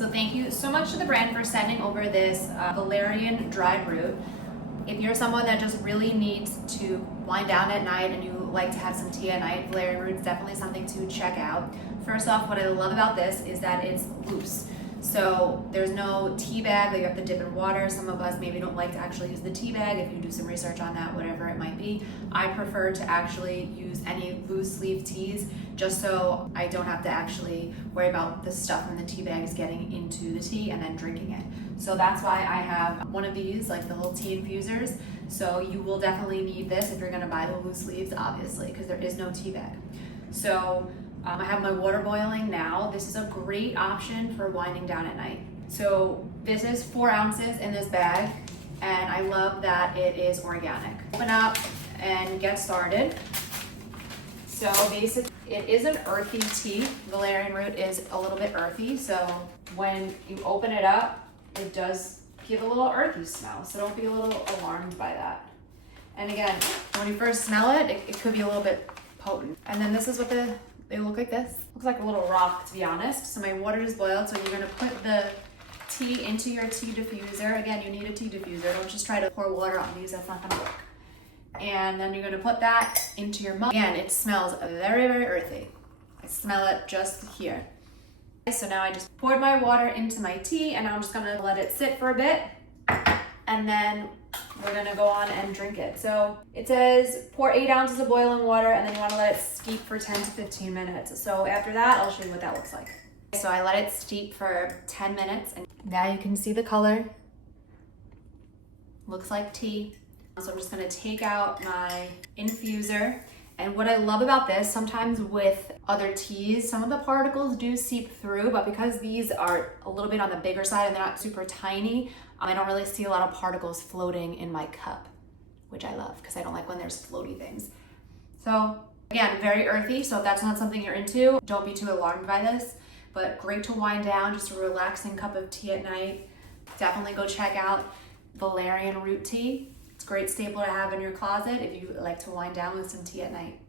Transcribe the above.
So thank you so much to the brand for sending over this Valerian dried root. If you're someone that just really needs to wind down at night and you like to have some tea at night, Valerian root is definitely something to check out. First off, what I love about this is that it's loose. So there's no tea bag that you have to dip in water. Some of us maybe don't like to actually use the tea bag. If you do some research on that, whatever it might be, I prefer to actually use any loose leaf teas just so I don't have to actually worry about the stuff in the tea bags getting into the tea and then drinking it. So that's why I have one of these, like the little tea infusers. So you will definitely need this if you're gonna buy the loose leaves, obviously, because there is no tea bag. So I have my water boiling now. This is a great option for winding down at night. So this is 4 ounces in this bag, and I love that it is organic. Open up and get started. So basically, it is an earthy tea. Valerian root is a little bit earthy, so when you open it up, it does give a little earthy smell, so don't be a little alarmed by that. And again, when you first smell it, it could be a little bit potent. And then this is what they look like this. Looks like a little rock, to be honest. So my water is boiled, so you're gonna put the tea into your tea diffuser. Again, you need a tea diffuser. Don't just try to pour water on these, that's not gonna work. And then you're gonna put that into your mug. Again, it smells very, very earthy. I smell it just here. So now I just poured my water into my tea, and now I'm just gonna let it sit for a bit, and then we're gonna go on and drink it. So it says pour 8 ounces of boiling water, and then you wanna let it steep for 10 to 15 minutes. So after that, I'll show you what that looks like. So I let it steep for 10 minutes, and now you can see the color. Looks like tea. So I'm just gonna take out my infuser. And what I love about this, sometimes with other teas, some of the particles do seep through, but because these are a little bit on the bigger side and they're not super tiny, I don't really see a lot of particles floating in my cup, which I love because I don't like when there's floaty things. So again, very earthy, so if that's not something you're into, don't be too alarmed by this, but great to wind down, just a relaxing cup of tea at night. Definitely go check out Valerian root tea. It's a great staple to have in your closet if you like to wind down with some tea at night.